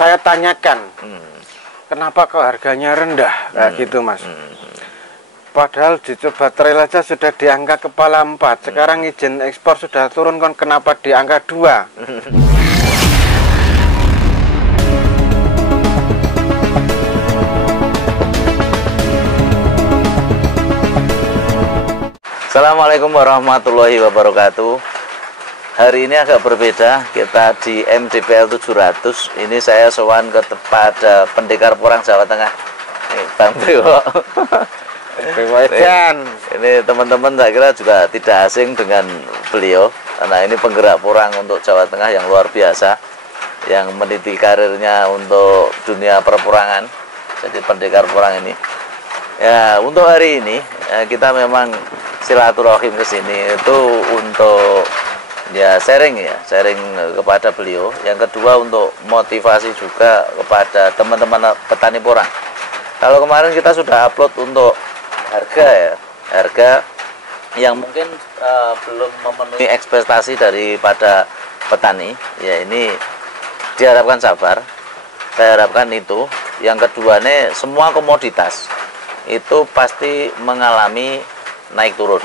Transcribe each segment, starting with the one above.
saya tanyakan, kenapa kok harganya rendah, kayak gitu Mas. Padahal dicoba trail aja sudah di angka kepala 4, sekarang izin ekspor sudah turun, kan kenapa di angka 2? Assalamualaikum warahmatullahi wabarakatuh. Hari ini agak berbeda, kita di MDPL 700. Ini saya sowan kepada Pendekar Porang Jawa Tengah, Bang Priwo. Ini teman-teman saya kira juga tidak asing dengan beliau, karena ini penggerak porang untuk Jawa Tengah yang luar biasa, yang meniti karirnya untuk dunia perporangan. Jadi pendekar porang ini. Ya, untuk hari ini kita memang silaturahim ke sini itu untuk sharing kepada beliau. Yang kedua untuk motivasi juga kepada teman-teman petani porang. Kalau kemarin kita sudah upload untuk harga yang mungkin belum memenuhi ekspektasi daripada petani. Ya, ini diharapkan sabar. Saya harapkan itu. Yang kedua nih, semua komoditas itu pasti mengalami naik turun.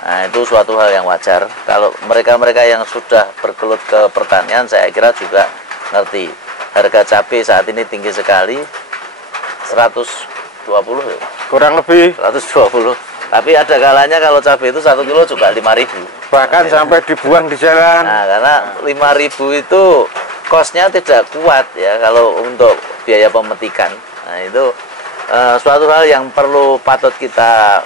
Nah, itu suatu hal yang wajar. Kalau mereka-mereka yang sudah bergelut ke pertanian, saya kira juga ngerti. Harga cabai saat ini tinggi sekali, 120 ya? Kurang lebih 120. Tapi ada kalanya kalau cabai itu 1 kilo juga 5.000. Bahkan sampai dibuang di jalan. Nah, karena 5.000 itu kosnya tidak kuat ya kalau untuk biaya pemetikan. Nah, itu suatu hal yang patut kita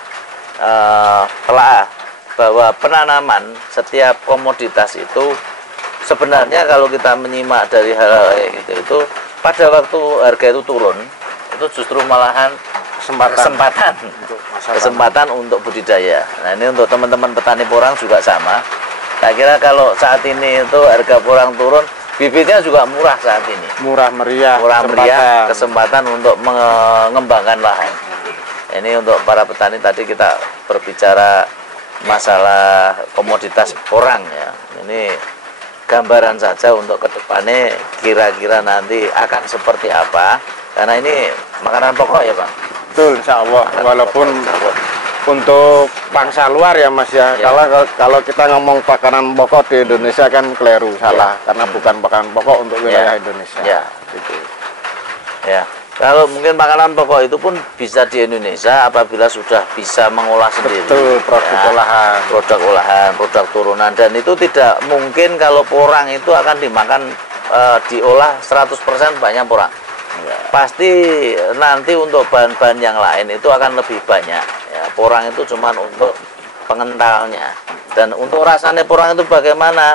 telah, bahwa penanaman setiap komoditas itu sebenarnya kalau kita menyimak dari hal-hal gitu itu pada waktu harga itu turun itu justru malahan kesempatan untuk budidaya. Nah, ini untuk teman-teman petani porang juga sama. Saya kira kalau saat ini itu harga porang turun, bibitnya juga murah saat ini. Murah meriah, kesempatan untuk mengembangkan lahan. Ini untuk para petani, tadi kita berbicara masalah komoditas porang ya. Ini gambaran saja untuk kedepannya kira-kira nanti akan seperti apa. Karena ini makanan pokok ya Bang. Betul, insya Allah. Walaupun untuk bangsa luar ya Mas ya. Kalau kita ngomong makanan pokok di Indonesia kan keliru, salah. Karena bukan makanan pokok untuk wilayah Indonesia. Gitu. Ya. Kalau mungkin makanan pokok itu pun bisa di Indonesia apabila sudah bisa mengolah sendiri. Betul, produk olahan, produk turunan, dan itu tidak mungkin kalau porang itu akan dimakan diolah 100% banyak porang. Ya. Pasti nanti untuk bahan-bahan yang lain itu akan lebih banyak. Ya, porang itu cuma untuk pengentalnya. Dan untuk rasanya porang itu bagaimana?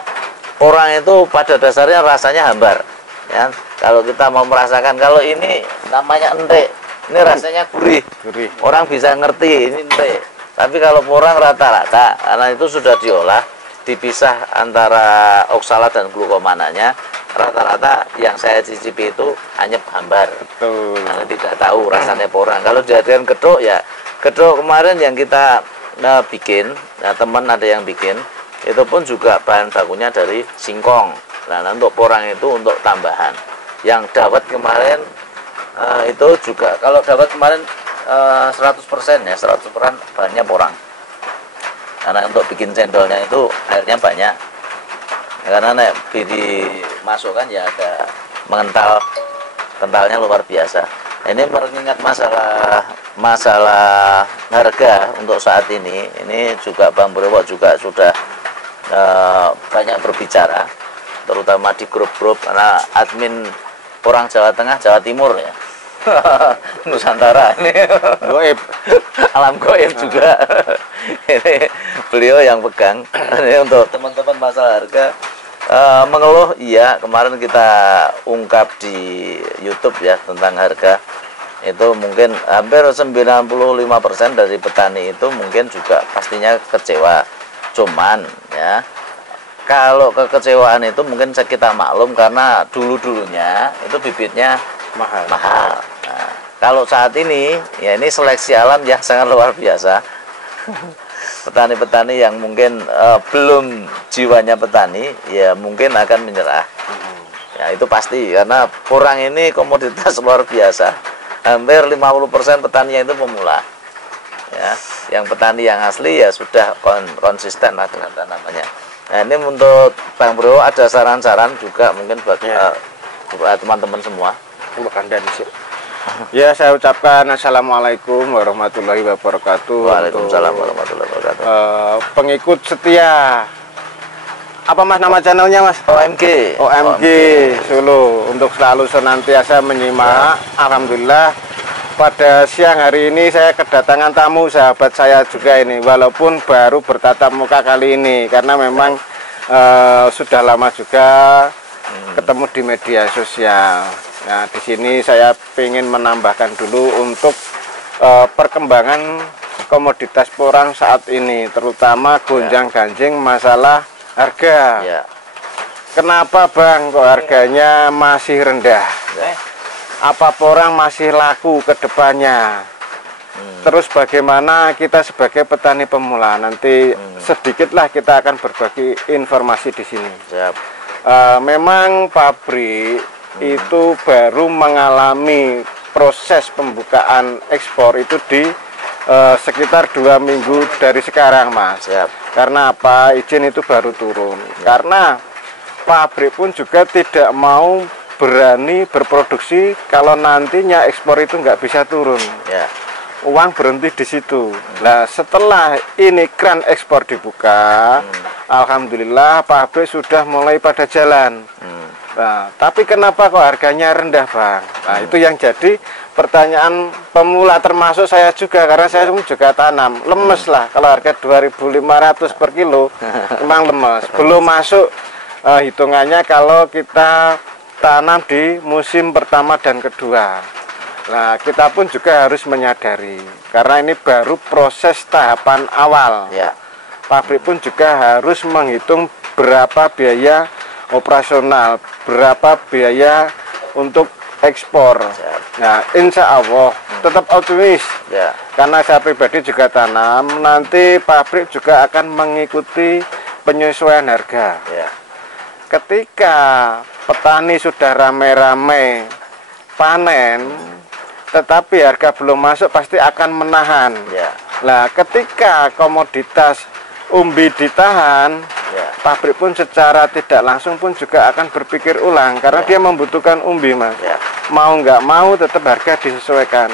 Porang itu pada dasarnya rasanya hambar. Ya, kalau kita mau merasakan, kalau ini namanya entek, ini rasanya gurih. Orang bisa ngerti ini entek. Tapi kalau porang rata-rata, karena itu sudah diolah, dipisah antara oksalat dan glukomananya, rata-rata yang saya cicipi itu hanya hambar. Betul. Karena tidak tahu rasanya porang. Kalau dijadikan gedok, ya gedok kemarin yang kita bikin, nah, teman ada yang bikin, itu pun juga bahan bakunya dari singkong. Nah, untuk porang itu untuk tambahan. Yang dawet kemarin itu juga, kalau dawet kemarin 100% ya, 100% bahannya porang. Karena untuk bikin cendolnya itu airnya banyak. Karena dimasukkan ya ada mengental, kentalnya luar biasa. Ini mengingat masalah harga untuk saat ini juga Bang Priwo juga sudah banyak berbicara, terutama di grup-grup, karena admin Porang Jawa Tengah, Jawa Timur ya. Nusantara ini goib, alam goib juga. Ini beliau yang pegang. Ini untuk teman-teman masalah harga mengeluh, iya, kemarin kita ungkap di YouTube ya tentang harga. Itu mungkin hampir 95% dari petani itu mungkin juga pastinya kecewa. Cuman ya, kalau kekecewaan itu mungkin kita maklum karena dulu-dulunya itu bibitnya mahal. Nah, kalau saat ini ya ini seleksi alam yang sangat luar biasa. Petani-petani yang mungkin belum jiwanya petani ya mungkin akan menyerah. Ya itu pasti, karena porang ini komoditas luar biasa. Hampir 50% petani itu pemula. Ya, yang petani yang asli ya sudah konsisten lah dengan tanamannya. Nah ini untuk Bang Bro ada saran-saran juga mungkin buat teman-teman semua. Untuk Anda sih. Ya, saya ucapkan assalamualaikum warahmatullahi wabarakatuh. Waalaikumsalam warahmatullahi wabarakatuh. Pengikut setia. Apa Mas nama channelnya Mas? OMG. OMG Solo, untuk selalu senantiasa menyimak. Alhamdulillah pada siang hari ini saya kedatangan tamu sahabat saya juga ini, walaupun baru bertatap muka kali ini karena memang sudah lama juga ketemu di media sosial. Nah, di sini saya ingin menambahkan dulu untuk perkembangan komoditas porang saat ini, terutama gonjang-ganjing masalah harga. Ya. Kenapa Bang kok harganya masih rendah? Ya. Apa porang masih laku ke depannya? Terus bagaimana kita sebagai petani pemula? Nanti sedikitlah kita akan berbagi informasi di sini. Siap. Memang pabrik itu baru mengalami proses pembukaan ekspor itu di sekitar 2 minggu dari sekarang Mas. Siap. Karena apa? Izin itu baru turun. Karena pabrik pun juga tidak mau berani berproduksi kalau nantinya ekspor itu nggak bisa turun. Ya. Uang berhenti di situ. Nah, setelah ini keran ekspor dibuka, alhamdulillah pabrik sudah mulai pada jalan. Nah, tapi kenapa kok harganya rendah Bang? Nah, itu yang jadi pertanyaan pemula, termasuk saya juga, karena saya juga tanam. Lemes lah kalau harga 2.500 per kilo, memang lemes. Belum masuk hitungannya kalau kita tanam di musim pertama dan kedua. Nah, kita pun juga harus menyadari, karena ini baru proses tahapan awal. Ya. Pabrik pun juga harus menghitung berapa biaya operasional, berapa biaya untuk ekspor. Nah, insya Allah tetap optimis. Ya. Karena saya pribadi juga tanam, nanti pabrik juga akan mengikuti penyesuaian harga. Ya. Ketika petani sudah rame-rame panen, tetapi harga belum masuk, pasti akan menahan. Ya. Nah, ketika komoditas umbi ditahan, pabrik pun secara tidak langsung pun juga akan berpikir ulang, karena dia membutuhkan umbi Mas. Mau nggak mau tetap harga disesuaikan.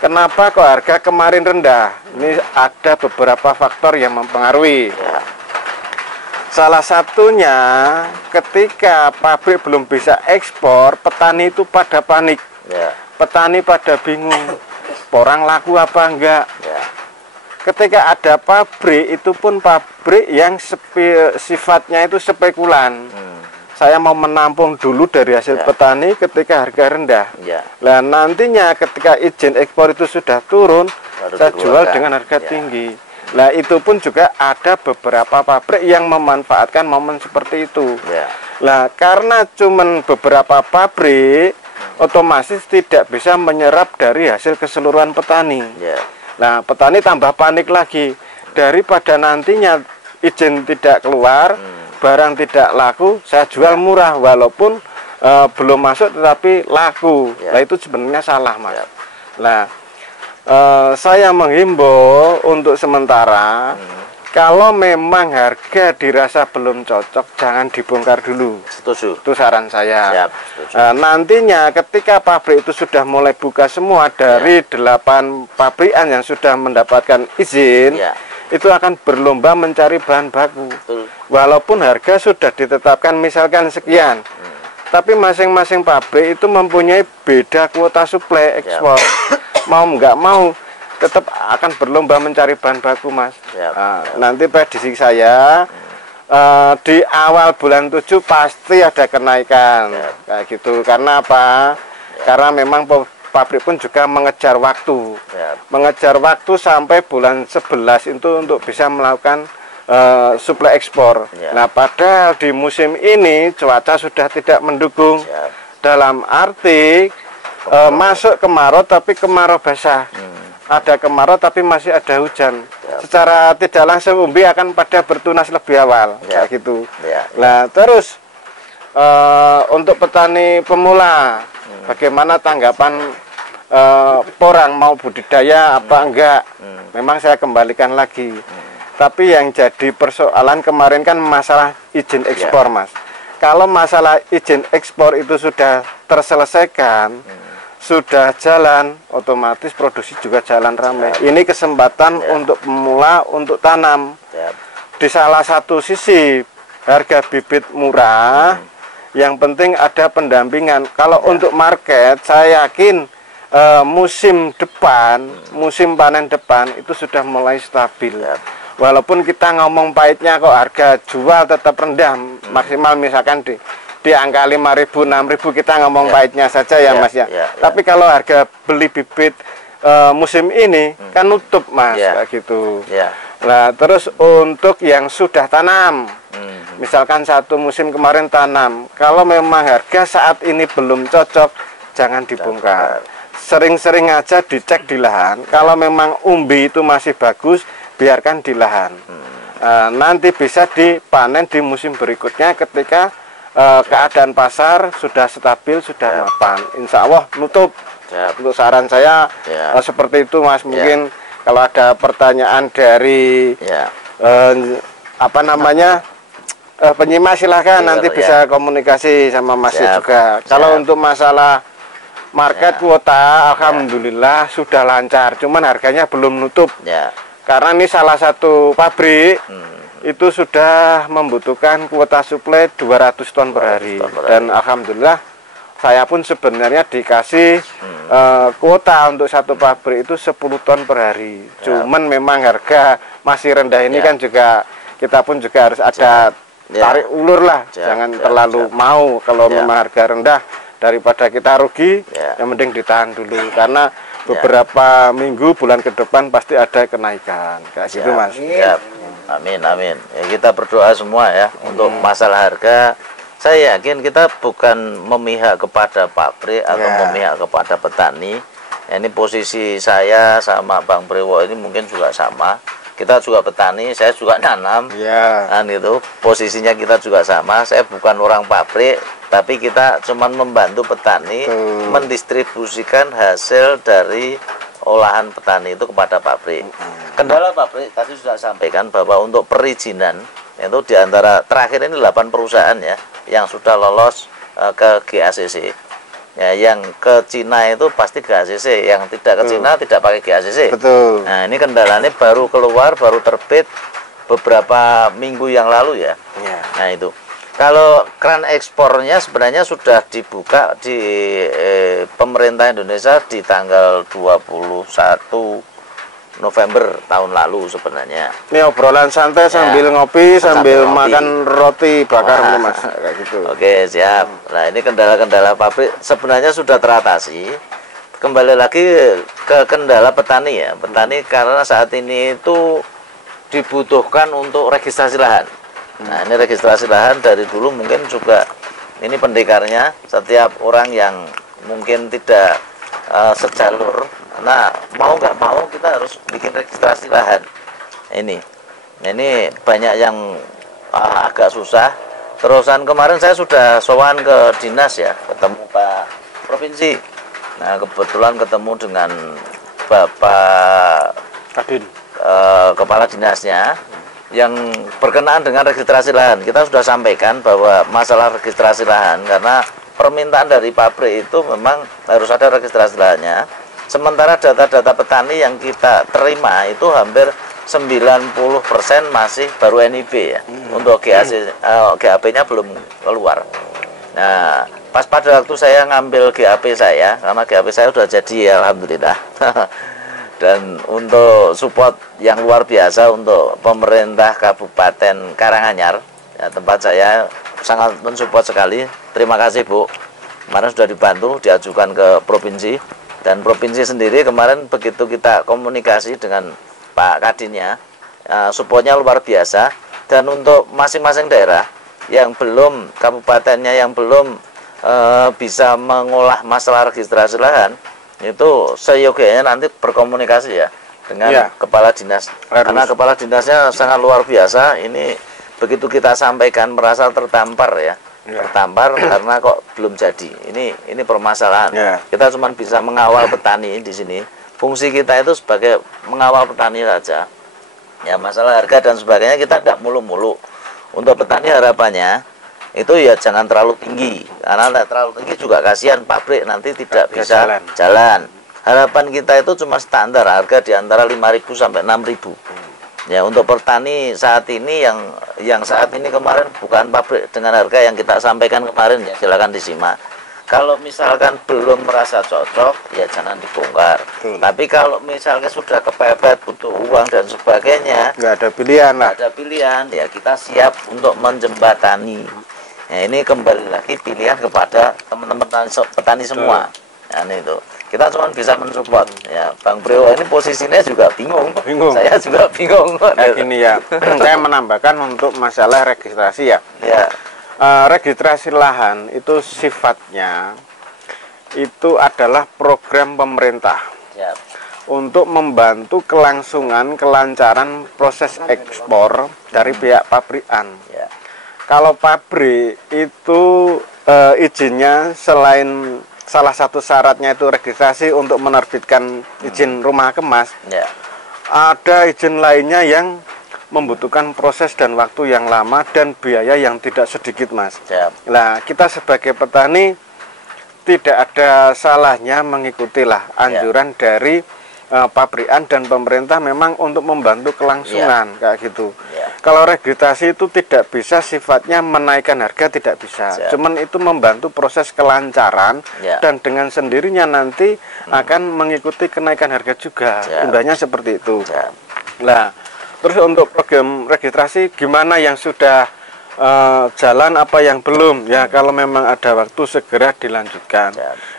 Kenapa kok harga kemarin rendah? Ini ada beberapa faktor yang mempengaruhi. Salah satunya ketika pabrik belum bisa ekspor, petani itu pada panik. Petani pada bingung, porang laku apa enggak. Ketika ada pabrik, itu pun pabrik yang sifatnya itu spekulan. Saya mau menampung dulu dari hasil petani ketika harga rendah. Nah, nantinya ketika izin ekspor itu sudah turun, saya jual dengan harga tinggi. Nah, itu pun juga ada beberapa pabrik yang memanfaatkan momen seperti itu. Nah, karena cuman beberapa pabrik, otomatis tidak bisa menyerap dari hasil keseluruhan petani. Nah, petani tambah panik lagi, daripada nantinya izin tidak keluar, barang tidak laku, saya jual murah walaupun belum masuk tetapi laku. Nah, itu sebenarnya salah Mas. Nah, saya menghimbau untuk sementara, kalau memang harga dirasa belum cocok, jangan dibongkar dulu. Setuju. Itu saran saya. Setuju. Nantinya ketika pabrik itu sudah mulai buka semua dari 8 pabrikan yang sudah mendapatkan izin, itu akan berlomba mencari bahan baku. Walaupun harga sudah ditetapkan misalkan sekian, tapi masing-masing pabrik itu mempunyai beda kuota suplai ekspor. Mau nggak mau, tetap akan berlomba mencari bahan baku Mas. Nanti prediksi saya di awal bulan 7 pasti ada kenaikan kayak gitu. Karena apa? Karena memang pabrik pun juga mengejar waktu, mengejar waktu sampai bulan 11 itu untuk bisa melakukan suplai ekspor. Nah, padahal di musim ini cuaca sudah tidak mendukung. Dalam arti masuk kemarau tapi kemarau basah. Ada kemarau tapi masih ada hujan. Secara tidak langsung umbi akan pada bertunas lebih awal, kayak gitu. Nah, terus untuk petani pemula, bagaimana tanggapan porang mau budidaya apa enggak? Memang saya kembalikan lagi. Tapi yang jadi persoalan kemarin kan masalah izin ekspor, Mas. Kalau masalah izin ekspor itu sudah terselesaikan, sudah jalan, otomatis produksi juga jalan ramai. Ini kesempatan untuk pemula untuk tanam. Di salah satu sisi harga bibit murah, yang penting ada pendampingan. Kalau untuk market, saya yakin musim depan, musim panen depan itu sudah mulai stabil. Walaupun kita ngomong pahitnya kok harga jual tetap rendah, maksimal misalkan di angka 5.000, 6.000 kita ngomong pahitnya saja ya Mas ya. Tapi kalau harga beli bibit musim ini kan nutup Mas, kayak gitu. Nah, terus untuk yang sudah tanam, misalkan satu musim kemarin tanam, kalau memang harga saat ini belum cocok, jangan dibongkar. Sering-sering aja dicek di lahan. Kalau memang umbi itu masih bagus, biarkan di lahan. Nanti bisa dipanen di musim berikutnya ketika keadaan pasar sudah stabil, sudah mapan. Insya Allah nutup. Untuk saran saya seperti itu Mas. Mungkin kalau ada pertanyaan dari apa namanya penyimak silahkan nanti bisa komunikasi sama Mas juga. Kalau untuk masalah market kuota, alhamdulillah sudah lancar. Cuman harganya belum nutup. Karena ini salah satu pabrik itu sudah membutuhkan kuota suplai 200 ton per hari. Dan alhamdulillah saya pun sebenarnya dikasih kuota untuk satu pabrik itu 10 ton per hari. Cuman memang harga masih rendah ini kan juga kita pun juga harus ada tarik ulur lah. Jangan terlalu mau kalau memang harga rendah. Daripada kita rugi, yang mending ditahan dulu. Karena beberapa minggu, bulan ke depan pasti ada kenaikan. Kayak gitu Mas. Amin, amin. Ya, kita berdoa semua ya untuk masalah harga. Saya yakin kita bukan memihak kepada pabrik atau memihak kepada petani. Ya, ini posisi saya sama Bang Prewo ini mungkin juga sama. Kita juga petani, saya juga nanam. Kan itu posisinya kita juga sama. Saya bukan orang pabrik, tapi kita cuma membantu petani mendistribusikan hasil dari olahan petani itu kepada pabrik. Kendala pabrik tadi sudah sampaikan bahwa untuk perizinan itu diantara terakhir ini 8 perusahaan ya yang sudah lolos ke GACC. Ya, yang ke Cina itu pasti GACC, yang tidak ke Cina tidak pakai GACC. Nah, ini kendalanya baru keluar, baru terbit beberapa minggu yang lalu ya. Nah, itu. Kalau keran ekspornya sebenarnya sudah dibuka di pemerintah Indonesia di tanggal 21 November tahun lalu sebenarnya. Ini obrolan santai sambil ngopi, sambil makan roti bakar Mas, kayak gitu. Oke, siap. Nah, ini kendala-kendala pabrik sebenarnya sudah teratasi. Kembali lagi ke kendala petani ya. Petani karena saat ini itu dibutuhkan untuk registrasi lahan. Nah, ini registrasi lahan dari dulu mungkin juga ini pendekarnya setiap orang yang mungkin tidak sejalur. Nah, mau nggak mau kita harus bikin registrasi lahan. Ini banyak yang agak susah. Terusan kemarin saya sudah sowan ke dinas ya, ketemu Pak Provinsi. Nah, kebetulan ketemu dengan Bapak Kadin, kepala dinasnya yang berkenaan dengan registrasi lahan. Kita sudah sampaikan bahwa masalah registrasi lahan karena permintaan dari pabrik itu memang harus ada registrasi lahannya. Sementara data-data petani yang kita terima itu hampir 90% masih baru NIB ya. Untuk GAP-nya belum keluar. Nah, pas pada waktu saya ngambil GAP saya, karena GAP saya sudah jadi ya, alhamdulillah. Dan untuk support yang luar biasa untuk pemerintah Kabupaten Karanganyar, ya, tempat saya sangat mensupport sekali. Terima kasih Bu. Kemarin sudah dibantu, diajukan ke provinsi. Dan provinsi sendiri kemarin begitu kita komunikasi dengan Pak Kadinnya, supportnya luar biasa. Dan untuk masing-masing daerah yang belum, kabupatennya yang belum bisa mengolah masalah registrasi lahan, itu seyogianya nanti berkomunikasi ya dengan kepala dinas. Karena kepala dinasnya sangat luar biasa. Ini begitu kita sampaikan merasa tertampar ya. tertampar karena kok belum jadi. Ini permasalahan. Kita cuma bisa mengawal petani di sini. Fungsi kita itu sebagai mengawal petani saja. Ya masalah harga dan sebagainya kita tidak mulu-mulu. Untuk petani harapannya itu ya jangan terlalu tinggi, karena terlalu tinggi juga kasihan pabrik nanti tidak bisa jalan. Harapan kita itu cuma standar harga di antara 5.000 sampai 6.000. Ya untuk petani saat ini yang saat ini kemarin bukan pabrik dengan harga yang kita sampaikan kemarin, ya silakan disimak. Kalau misalkan belum merasa cocok, ya jangan dibongkar. Tapi kalau misalnya sudah kepepet, butuh uang dan sebagainya, nggak ada pilihan lah. Nggak ada pilihan, ya kita siap untuk menjembatani. Ya ini kembali lagi pilihan kepada teman-teman petani semua. Nah itu kita cuma bisa mensupport. Ya Bang Priwo ini posisinya juga bingung. Saya juga bingung. Kayak gini ya. Saya menambahkan untuk masalah registrasi ya. Registrasi lahan itu sifatnya itu adalah program pemerintah untuk membantu kelangsungan kelancaran proses ekspor dari pihak pabrikan. Kalau pabrik itu izinnya selain salah satu syaratnya itu registrasi untuk menerbitkan izin rumah kemas, ada izin lainnya yang membutuhkan proses dan waktu yang lama dan biaya yang tidak sedikit, Mas. Nah, kita sebagai petani tidak ada salahnya mengikutilah anjuran dari pabrikan dan pemerintah memang untuk membantu kelangsungan kayak gitu. Kalau registrasi itu tidak bisa sifatnya menaikkan harga, tidak bisa. Cuman itu membantu proses kelancaran dan dengan sendirinya nanti akan mengikuti kenaikan harga juga. Indahnya seperti itu. Nah, terus untuk program registrasi gimana yang sudah jalan, apa yang belum? Ya kalau memang ada waktu segera dilanjutkan.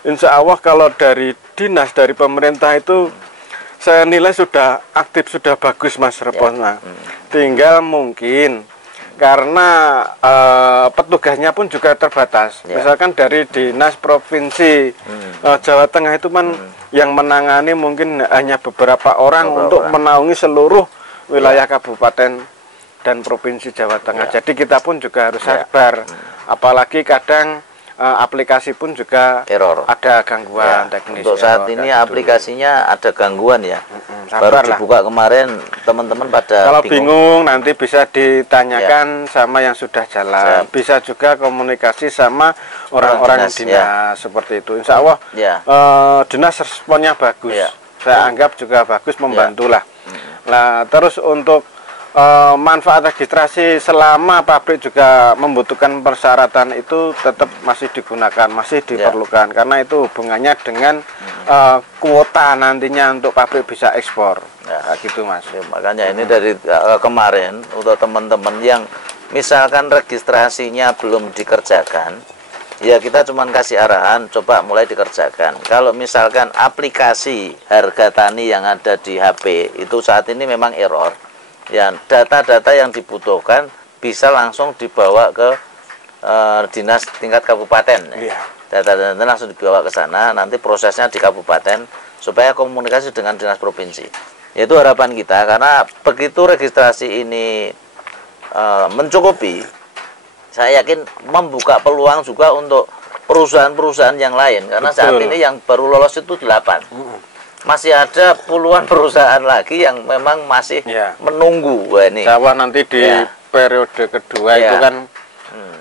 Insya Allah kalau dari dinas, dari pemerintah itu saya nilai sudah aktif, sudah bagus, Mas, responnya. Tinggal mungkin karena petugasnya pun juga terbatas. Misalkan dari dinas provinsi Jawa Tengah itu kan yang menangani mungkin hanya beberapa orang untuk menaungi seluruh wilayah kabupaten dan provinsi Jawa Tengah. Jadi kita pun juga harus sabar. Apalagi kadang aplikasi pun juga ada gangguan teknis. Untuk saat ini aplikasinya ada gangguan ya. Baru dibuka kemarin, teman-teman pada kalau bingung nanti bisa ditanyakan sama yang sudah jalan. Bisa juga komunikasi sama orang-orang dinas seperti itu. Insya Allah dinas responnya bagus. Saya anggap juga bagus, membantulah. Nah, terus untuk manfaat registrasi selama pabrik juga membutuhkan persyaratan itu tetap masih digunakan, masih diperlukan karena itu hubungannya dengan kuota nantinya untuk pabrik bisa ekspor. Gitu, Mas. Makanya ini dari kemarin untuk teman-teman yang misalkan registrasinya belum dikerjakan, ya kita cuma kasih arahan coba mulai dikerjakan. Kalau misalkan aplikasi harga tani yang ada di HP itu saat ini memang error, ya data-data yang dibutuhkan bisa langsung dibawa ke dinas tingkat kabupaten. Data-data langsung dibawa ke sana, nanti prosesnya di kabupaten supaya komunikasi dengan dinas provinsi. Itu harapan kita, karena begitu registrasi ini mencukupi, saya yakin membuka peluang juga untuk perusahaan-perusahaan yang lain, karena saat ini yang baru lolos itu 8. Masih ada puluhan perusahaan lagi yang memang masih menunggu. Wah, ini Jawa nanti di periode kedua itu kan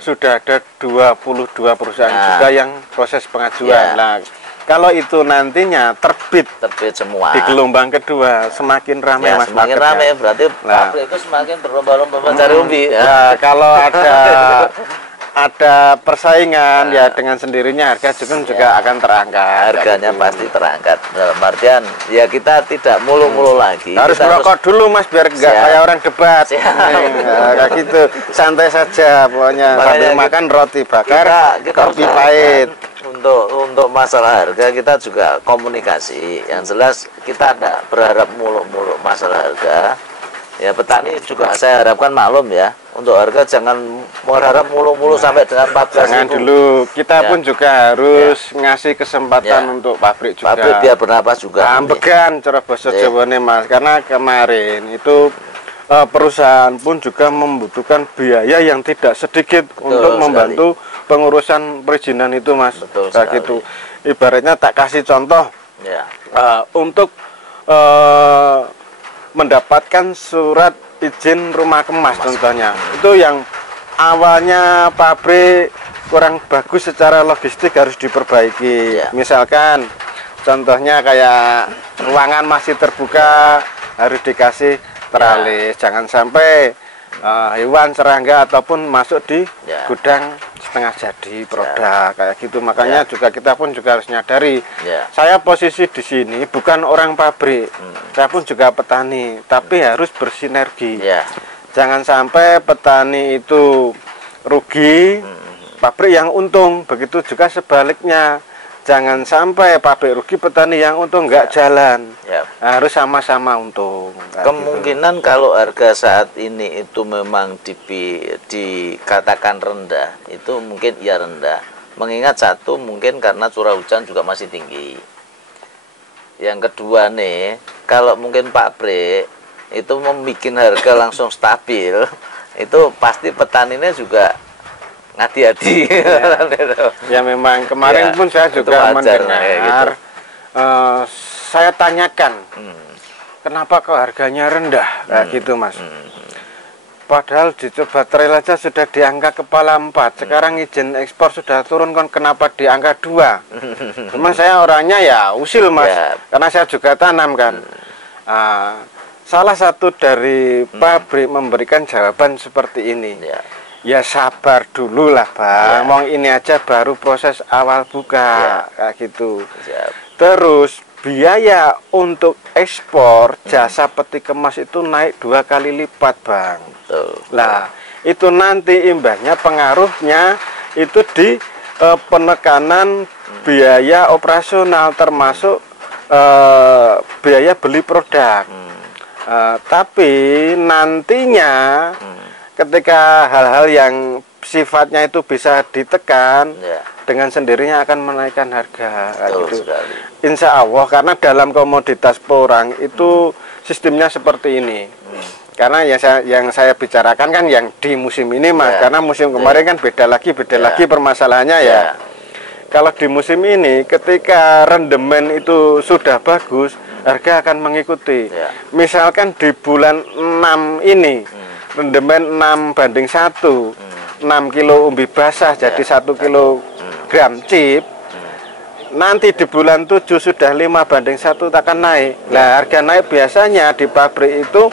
sudah ada 22 perusahaan juga yang proses pengajuan. Nah, kalau itu nantinya terbit semua di gelombang kedua, semakin ramai, Mas. Semakin ramai berarti pabrik itu semakin berlomba-lomba mencari umbi. Kalau ada persaingan ya dengan sendirinya harga juga akan terangkat. Harganya pasti terangkat. Dalam artian ya kita tidak mulu-mulu lagi. Harus merokok dulu, Mas, biar enggak kayak orang debat. Kayak gitu. Santai saja pokoknya sambil makan roti bakar, kopi pahit. Untuk masalah harga kita juga komunikasi. Yang jelas kita tidak berharap mulu-mulu masalah harga. Ya petani juga saya harapkan maklum ya. Untuk harga jangan berharap mulu-mulu sampai dengan 14.000. Jangan dulu. Kita pun juga harus ngasih kesempatan untuk pabrik juga. Pabrik biar bernapas juga. Ambegan cara bahasa Jawane, Mas. Karena kemarin itu perusahaan pun juga membutuhkan biaya yang tidak sedikit untuk membantu pengurusan perizinan itu, Mas. Betul kayak sekali. gitu. Ibaratnya tak kasih contoh Ya. untuk mendapatkan surat izin rumah kemas contohnya. Itu yang awalnya pabrik kurang bagus secara logistik harus diperbaiki. Ya. Misalkan contohnya kayak ruangan masih terbuka harus dikasih teralis. Jangan sampai hewan serangga ataupun masuk di Ya. gudang setengah jadi produk kayak gitu. Makanya juga kita pun juga harus nyadari. Ya. Saya posisi di sini bukan orang pabrik. Saya pun juga petani, tapi harus bersinergi. Ya. Jangan sampai petani itu rugi, pabrik yang untung. Begitu juga sebaliknya. Jangan sampai pabrik rugi, petani yang untung nggak jalan. Ya. Harus sama-sama untung. Kayak Kemungkinan kalau harga saat ini itu memang dikatakan rendah, itu mungkin ya rendah. Mengingat satu, mungkin karena curah hujan juga masih tinggi. Yang kedua nih, kalau mungkin pabrik itu membuat harga langsung stabil, itu pasti petaninya juga ngadi-adi. Ya memang kemarin Ya, pun saya itu juga wajar, mendengar. kayak gitu. Saya tanyakan, kenapa kok harganya rendah kayak gitu, Mas. Padahal dicoba trail aja sudah di angka kepala 4. Sekarang izin ekspor sudah turun, kan kenapa di angka 2? Cuma saya orangnya ya usil, Mas. Ya. Karena saya juga tanam kan. Salah satu dari pabrik memberikan jawaban seperti ini. Ya. Ya sabar dulu lah, Bang. Ya. Mong ini aja baru proses awal buka kayak gitu. Siap. Terus biaya untuk ekspor jasa peti kemas itu naik 2 kali lipat, Bang. Betul. Lah, itu nanti imbasnya, pengaruhnya itu di penekanan biaya operasional, termasuk biaya beli produk. Tapi nantinya ketika hal-hal yang sifatnya itu bisa ditekan, Ya. dengan sendirinya akan menaikkan harga. Betul gitu. sekali. Insya Allah, karena dalam komoditas porang itu sistemnya seperti ini. Karena yang saya bicarakan kan yang di musim ini, Mas. Ya. Karena musim kemarin kan beda lagi permasalahannya ya. Ya. Kalau di musim ini, ketika rendemen itu sudah bagus, harga akan mengikuti. Ya. Misalkan di bulan 6 ini, rendemen 6:1, 6 kilo umbi basah jadi 1 kilogram chip. Nanti di bulan 7 sudah 5:1 akan naik. Nah, harga naik biasanya di pabrik itu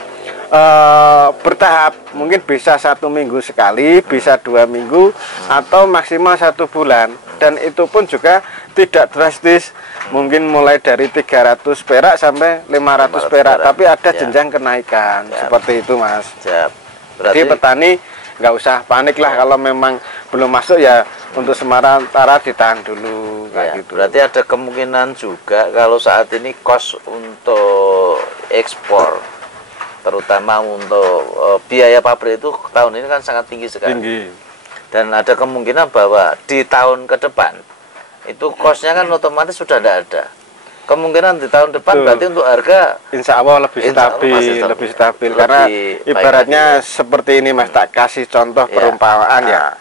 bertahap. Mungkin bisa 1 minggu sekali, bisa 2 minggu, atau maksimal 1 bulan. Dan itu pun juga tidak drastis. Mungkin mulai dari 300 perak sampai 500 perak. Tapi ada jenjang kenaikan. Seperti itu, Mas. Siap. Jadi petani nggak usah panik lah kalau memang belum masuk, ya untuk sementara ditahan dulu kayak Ya, gitu. berarti ada kemungkinan juga kalau saat ini kos untuk ekspor, terutama untuk biaya pabrik itu tahun ini kan sangat tinggi sekali. Tinggi. Dan ada kemungkinan bahwa di tahun ke depan itu kosnya kan otomatis sudah tidak ada. Kemungkinan di tahun depan Betul. berarti untuk harga Insya Allah lebih Insya Allah stabil, pasti stabil. lebih stabil. Lebih Karena baik ibaratnya lagi. seperti ini, Mas, tak kasih contoh Ya. perumpamaan ya.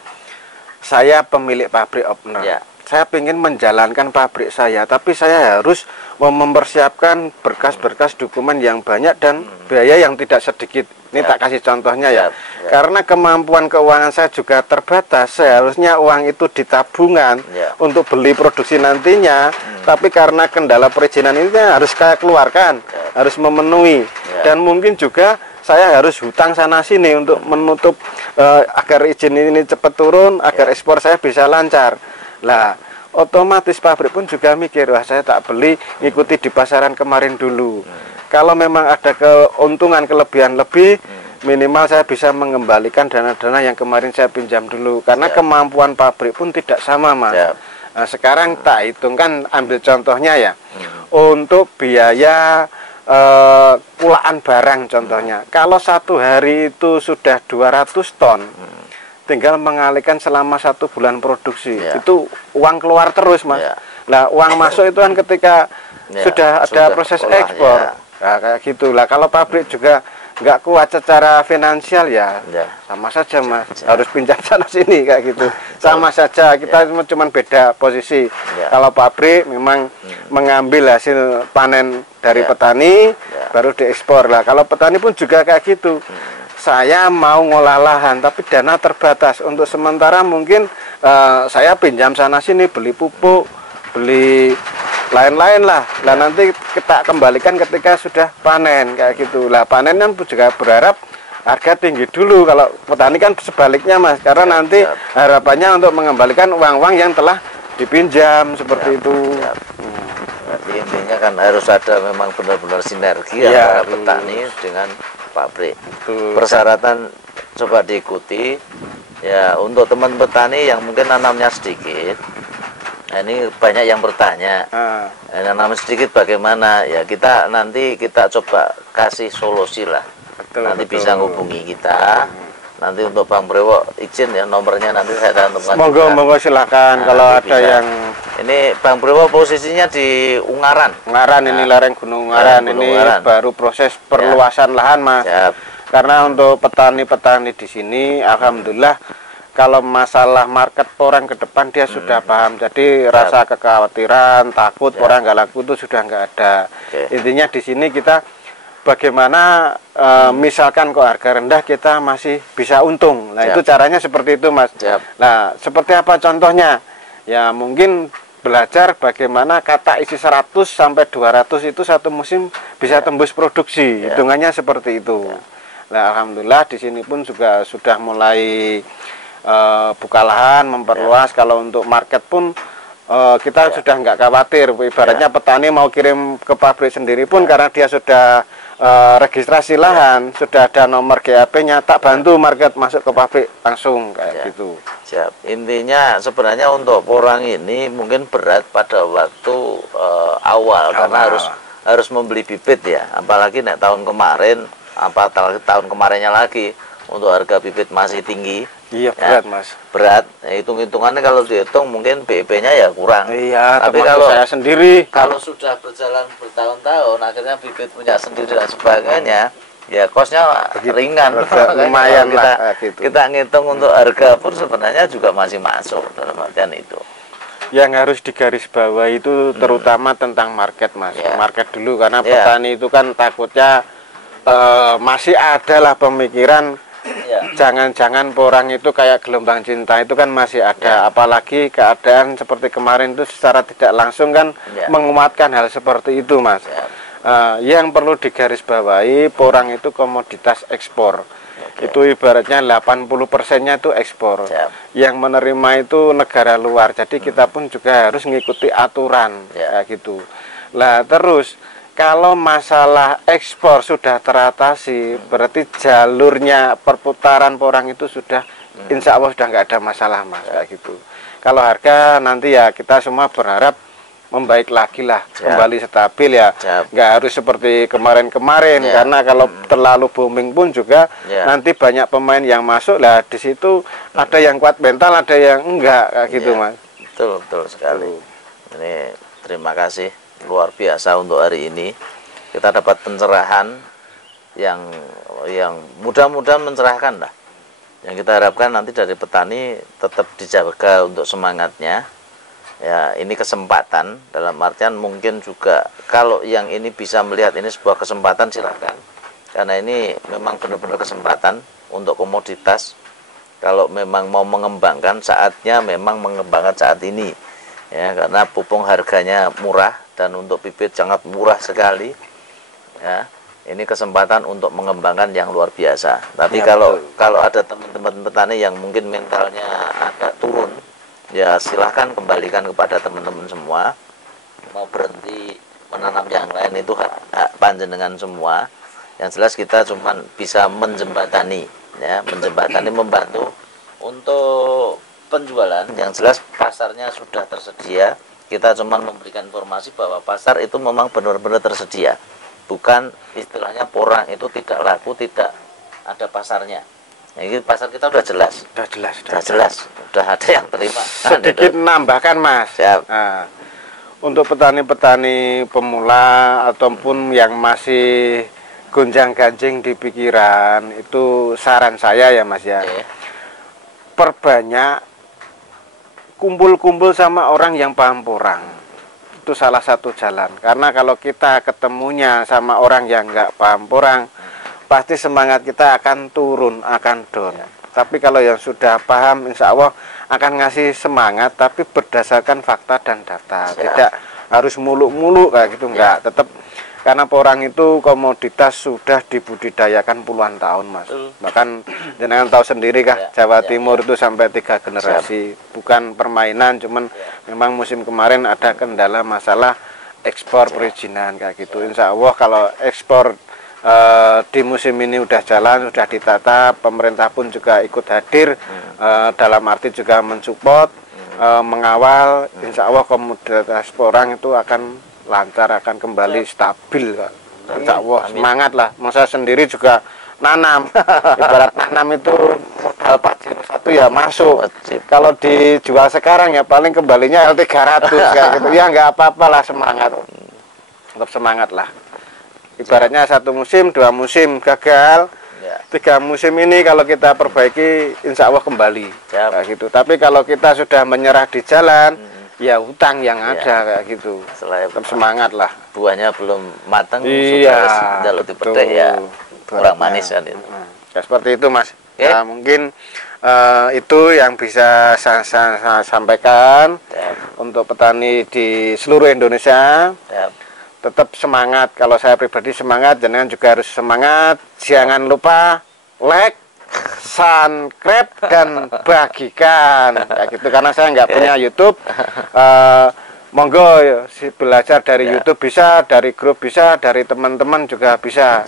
Saya pemilik pabrik opener. Ya. Saya ingin menjalankan pabrik saya, tapi saya harus mempersiapkan berkas-berkas dokumen yang banyak dan biaya yang tidak sedikit. Ini tak kasih contohnya ya. Karena kemampuan keuangan saya juga terbatas, seharusnya uang itu di tabungan untuk beli produksi nantinya. Tapi karena kendala perizinan ini harus saya keluarkan, harus memenuhi. Dan mungkin juga saya harus hutang sana sini untuk menutup agar izin ini cepat turun, agar ekspor saya bisa lancar. Lah, otomatis pabrik pun juga mikir, wah saya tak beli, ngikuti di pasaran kemarin dulu. Kalau memang ada keuntungan kelebihan lebih, minimal saya bisa mengembalikan dana-dana yang kemarin saya pinjam dulu. Karena kemampuan pabrik pun tidak sama, Mas. Nah, sekarang tak hitungkan, ambil contohnya ya, untuk biaya kulaan barang contohnya. Kalau satu hari itu sudah 200 ton, tinggal mengalihkan selama 1 bulan produksi, itu uang keluar terus, Mas. Nah, uang masuk itu kan ketika sudah ada proses ekspor. Nah, kayak gitulah. Kalau pabrik juga nggak kuat secara finansial ya, sama saja mas, harus pinjam sana sini kayak gitu, sama saja kita cuma beda posisi. Kalau pabrik memang mengambil hasil panen dari petani baru diekspor lah. Kalau petani pun juga kayak gitu. Saya mau ngolah lahan tapi dana terbatas, untuk sementara mungkin saya pinjam sana sini, beli pupuk, beli lain-lain lah. Nah nanti kita kembalikan ketika sudah panen kayak gitu lah. Panen kan juga berharap harga tinggi dulu. Kalau petani kan sebaliknya mas, karena nanti harapannya untuk mengembalikan uang-uang yang telah dipinjam seperti itu. Berarti intinya kan harus ada memang benar-benar sinergi antara petani dengan pabrik. Persyaratan coba diikuti ya untuk teman petani yang mungkin nanamnya sedikit. Nah, ini banyak yang bertanya, nanam sedikit bagaimana? Ya nanti kita coba kasih solusi lah. Nanti bisa hubungi kita. Nanti untuk Bang Brewo izin ya nomornya nanti saya cantumkan. Monggo silakan kalau ada yang. Ini Bang Brewo posisinya di Ungaran. Ungaran ini lereng Gunung Ungaran. Ini baru proses perluasan lahan mas. Karena untuk petani-petani di sini, alhamdulillah. Kalau masalah market porang ke depan dia sudah paham, jadi rasa kekhawatiran, takut orang nggak laku itu sudah nggak ada. Intinya di sini kita bagaimana misalkan kok harga rendah kita masih bisa untung. Nah itu caranya seperti itu mas. Nah seperti apa contohnya? Ya mungkin belajar bagaimana kata isi 100 sampai 200 itu satu musim bisa tembus produksi. Hitungannya seperti itu. Nah alhamdulillah di sini pun juga sudah mulai buka lahan, memperluas. Kalau untuk market pun kita sudah nggak khawatir. Ibaratnya petani mau kirim ke pabrik sendiri pun karena dia sudah registrasi lahan, sudah ada nomor GAP-nya, tak bantu market masuk ke pabrik langsung kayak gitu. Siap. Intinya sebenarnya untuk porang ini mungkin berat pada waktu awal karena harus membeli bibit ya. Apalagi nek tahun kemarin, tahun kemarinnya lagi untuk harga bibit masih tinggi. Iya berat mas. Berat. Hitung-hitungannya kalau dihitung mungkin BIP-nya ya kurang. Iya. Tapi kalau saya sendiri, kalau sudah berjalan bertahun-tahun, akhirnya bibit punya sendiri dan sebagainya, ya kosnya ringan. Lumayan kita ngitung untuk harga pun sebenarnya juga masih masuk dalam artian itu. Yang harus digarisbawahi itu terutama tentang market mas. Market dulu karena petani itu kan takutnya masih ada lah pemikiran. Jangan-jangan porang itu kayak gelombang cinta itu kan masih ada. Apalagi keadaan seperti kemarin itu secara tidak langsung kan menguatkan hal seperti itu mas. Yang perlu digarisbawahi, porang itu komoditas ekspor. Itu ibaratnya 80%-nya itu ekspor. Yang menerima itu negara luar. Jadi kita pun juga harus mengikuti aturan kayak gitu. Lah terus kalau masalah ekspor sudah teratasi, berarti jalurnya perputaran porang itu sudah, insya Allah sudah nggak ada masalah mas kayak gitu. Kalau harga nanti ya kita semua berharap membaik lagi lah, kembali stabil ya, nggak harus seperti kemarin-kemarin karena kalau terlalu booming pun juga nanti banyak pemain yang masuk lah di situ ada yang kuat mental, ada yang enggak kayak gitu mas. Betul sekali. Ini terima kasih. Luar biasa untuk hari ini kita dapat pencerahan yang mudah-mudahan mencerahkan lah. Yang kita harapkan nanti dari petani tetap dijaga untuk semangatnya. Ya ini kesempatan dalam artian mungkin juga kalau yang ini bisa melihat ini sebuah kesempatan silahkan. Karena ini memang benar-benar kesempatan untuk komoditas. Kalau memang mau mengembangkan saatnya memang mengembangkan saat ini. Ya karena pupuk harganya murah. Dan untuk bibit sangat murah sekali ya, ini kesempatan untuk mengembangkan yang luar biasa. Tapi kalau ada teman-teman petani yang mungkin mentalnya agak turun, ya silahkan kembalikan kepada teman-teman semua. Mau berhenti menanam yang lain itu hak panjenengan semua. Yang jelas kita cuma bisa menjembatani ya, membantu untuk penjualan. Yang jelas pasarnya sudah tersedia. Kita cuma memberikan informasi bahwa pasar itu memang benar-benar tersedia. Bukan istilahnya porang itu tidak laku, tidak ada pasarnya. Nah, ini pasar kita udah jelas. Sudah jelas. Udah ada yang terima. Sedikit nambahkan mas. Nah, untuk petani-petani pemula ataupun yang masih gonjang-ganjing di pikiran, itu saran saya ya Mas ya. Perbanyak kumpul-kumpul sama orang yang paham porang. Itu salah satu jalan. Karena kalau kita ketemunya sama orang yang nggak paham porang, pasti semangat kita akan turun, akan down. Tapi kalau yang sudah paham, insya Allah akan ngasih semangat, tapi berdasarkan fakta dan data. Tidak harus muluk-muluk kayak gitu, enggak. Tetap, karena porang itu komoditas sudah dibudidayakan puluhan tahun, Mas. Bahkan jenengan tahu sendiri kah, Jawa Timur itu sampai 3 generasi. Bukan permainan, cuman memang musim kemarin ada kendala masalah ekspor perizinan kayak gitu. Insya Allah kalau ekspor di musim ini udah jalan, sudah ditata, pemerintah pun juga ikut hadir, dalam arti juga mensupport, mengawal. Insya Allah komoditas porang itu akan lancar, akan kembali stabil. Insya Allah, semangat lah. Saya sendiri juga nanam, ibarat nanam itu modal pajero satu ya masuk. Kalau dijual sekarang ya paling kembalinya L300 kayak gitu. Ya nggak apa-apa lah, semangat, tetap semangat lah. Ibaratnya 1 musim, 2 musim gagal, 3 musim ini kalau kita perbaiki, insya Allah kembali kayak gitu. Tapi kalau kita sudah menyerah di jalan, ya hutang yang ada kayak gitu. Tetap semangat lah. Buahnya belum matang, sudah jalur dipedek ya, kurang manis kan itu. Ya, seperti itu Mas. Ya, mungkin itu yang bisa saya sampaikan untuk petani di seluruh Indonesia. Tetap semangat. Kalau saya pribadi semangat, jenengan juga harus semangat. Jangan lupa like, subscribe, dan bagikan kayak gitu. Karena saya nggak punya YouTube, monggo belajar dari YouTube bisa, dari grup bisa, dari teman-teman juga bisa.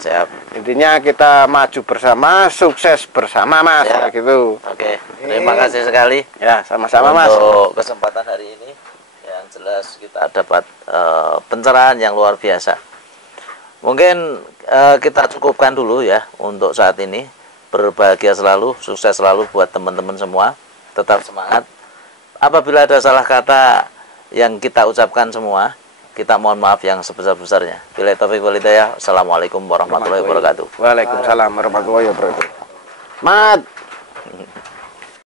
Intinya kita maju bersama, sukses bersama Mas kayak gitu. Oke, terima kasih sekali ya, sama-sama Mas untuk kesempatan hari ini. Jelas kita dapat pencerahan yang luar biasa. Mungkin kita cukupkan dulu ya untuk saat ini. Berbahagia selalu, sukses selalu buat teman-teman semua. Tetap semangat. Apabila ada salah kata yang kita ucapkan semua, kita mohon maaf yang sebesar-besarnya. Billahi taufiq wal hidayah. Assalamualaikum warahmatullahi wabarakatuh. Waalaikumsalam warahmatullahi wabarakatuh. Mat.